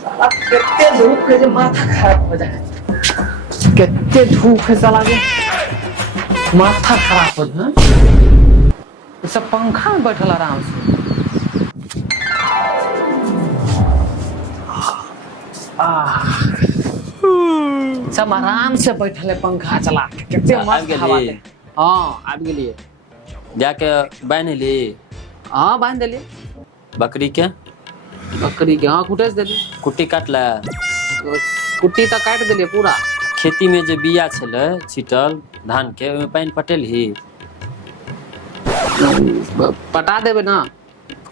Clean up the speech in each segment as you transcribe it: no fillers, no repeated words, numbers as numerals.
कितने धूप के माथा खराब हो जाए। कितने धूप है साला के माथा खराब हो जाए। सब पंखा में बैठल आराम से। सब आराम से बैठल है पंखा चला के। कितने मस्त हवा है। हाँ आब गेलिए जाके बांध ली। हाँ बांध देलिए बकरी के हाँ कुटे से देलिए। कुट्टी काट ला। कुट्टी तो काट देलिए पूरा। खेती में जे बिया छले छिटल धान के ओमे पानी पटेल ही पटा देबे ना।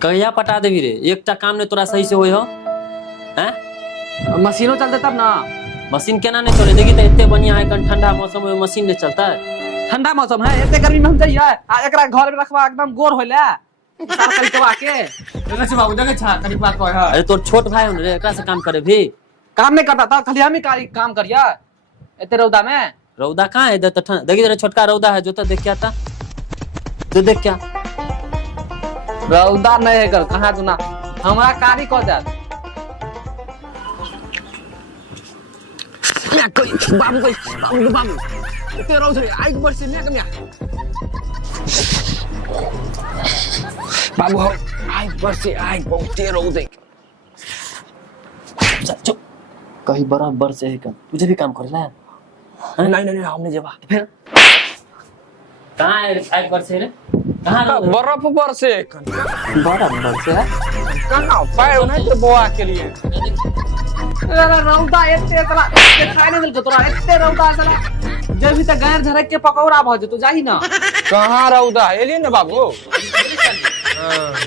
कहिया पटा देबी रे? एकटा काम ने तोरा सही से होय हो हैं? मशीनो चलते तब ना। मशीन केना नहीं चले? देखी तो इतने बढ़िया है कन ठंडा मौसम में मशीन नहीं चलता है। ठंडा मौसम है इतने गर्मी में हम जाइए आ एकरा घर में रखवा एकदम गोर होइले सार करिकवा के देखै छ बाबू देखै छ करिकवा को है। अरे तोर छोट भाई होने रे एकरा से काम करे भी। काम नहीं करता था खाली हम ही काम करिया इतने रौदा में। रौदा कहाँ है? देखी तेरा छोटका रौदा है जो तो देख क्या था तो देख क्या रौदा नहीं है कर कहाँ तू ना हमारा कारी को दे बाबू इतने रौद रे आइक बरसे ने कमिया बाबू हो आइक बरसे आइक बहुत रौद है। चुप कहीं बराबर से है तुझे भी काम करे ला। नहीं हमने जवा फिर कहाँ है आइक बरसे रे? कहाँ बर्फ बरसे बराबर से कहाँ पैर नहीं तो बोआ के लिए रौदा इतने तला खाए नहीं मिलके तोरा इतने रौदा चला जब भी तक गैर झरक के पकौड़ा भ जतो जाही ना। कहां रौदा एलिए ना बाबू।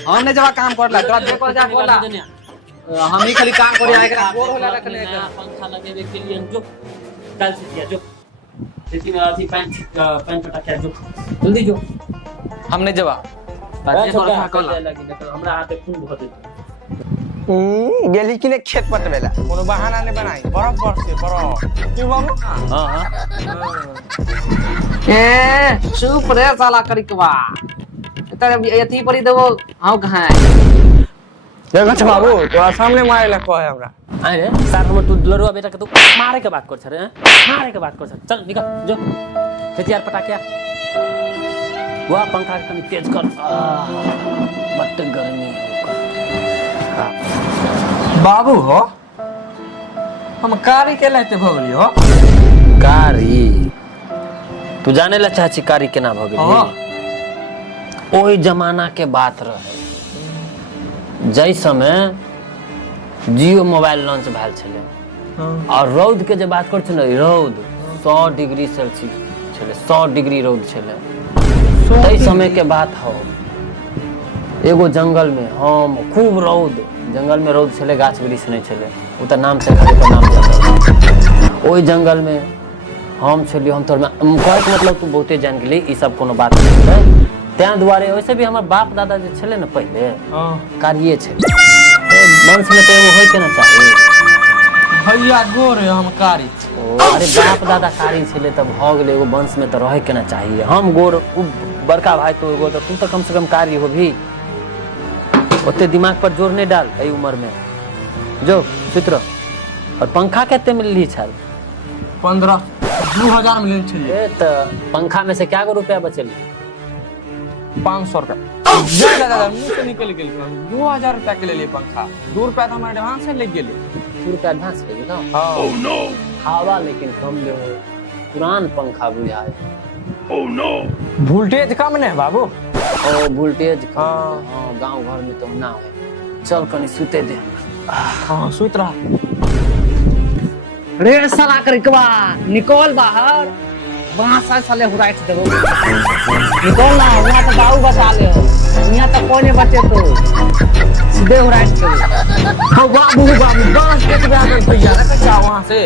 हमने जब काम करला तोरा देखो जा बोला हम ही खाली काम करे एकरा बोर होला रखने का पंखा लगेबे के लिए जो कल से किया जो खेती में अभी पैंट पटा के जो जल्दी जो हमने जवा हमरा हाथ खून बहुत गेली किने खेत पटवेला कोनो बहाना ने बनाई बर्फ बरसे बर्फ क्यों बाबू। हां ए चुप रे साला करिकवा इतना यथी परी देबो हां कहां है देखा छ बाबू तोरा सामने मारे ला कहे हमरा। अरे सर हम तू लरुआ बेटा के तू मारे के बात कर छ रे मारे के बात कर छ चल निकल जो खेती यार पटा के वो पंखा के कम तेज कर बट गर्मी बाबू हो हम कारी के लाते भ गेली हो। कारी तू जाने ला चाची कारी केना भ गेली? ओई जमाना के बात रहे जई समय जियो मोबाइल लॉन्च भेल छले और रौद के जे बात कर छ न रौद 100 डिग्री सेल्सियस छले 100 डिग्री रौद छले तई समय के बात हो। एगो जंगल में हम खूब रौद जंगल में रौद छले गाछ वृक्ष नहीं छले उ त नाम से घर के नाम जंगल। ओई जंगल में हम छलियो हम तोर में कहै के मतलब तू बहुते जान गेली ई सब कोनो बात नहीं है त्या दुआरे वैसे भी हमर बाप दादा जे छले न पहले कारिये छे वंश में तो एगो होय के ना चाहिए भैया गोरे हम कारी अरे बाप दादा कारी छले तब भ गेले एगो वंश में तो रहे के ना चाहिए। हम गोर बड़का भाई तो एगो तू तो कम से कम कारी हो भी ओते दिमाग पर जोर नहीं डाल ए उम्र में जो चित्र। और पंखा केते में ली छल? 2000 में ले छलिए। ए त पंखा में से क्या गो रुपया बचल? 500 रुपया दादा मुंह से निकल गेल 2000 रुपया के ले लिए पंखा 2 रुपया तो हमारे एडवांस से ले गेले 2 रुपया एडवांस ले गेलो। हां ओह नो हवा लेकिन कम ले पुरान पंखा बुझाए। ओह नो वोल्टेज कम नहीं बाबू। ओ वोल्टेज हां गांव घर में तो ना हो। चल कनी सुते दे। हां सुत रहा रे साला करिकवा निकल बाहर वहां साले हुराइट देबो निकल ना वहां तो बाऊ बचा ले यहां तक कोई नहीं बचे तो सीधे हुराइट देबो। हां बाबू बाबू बस के तो आ गए भैया रख जा वहां से।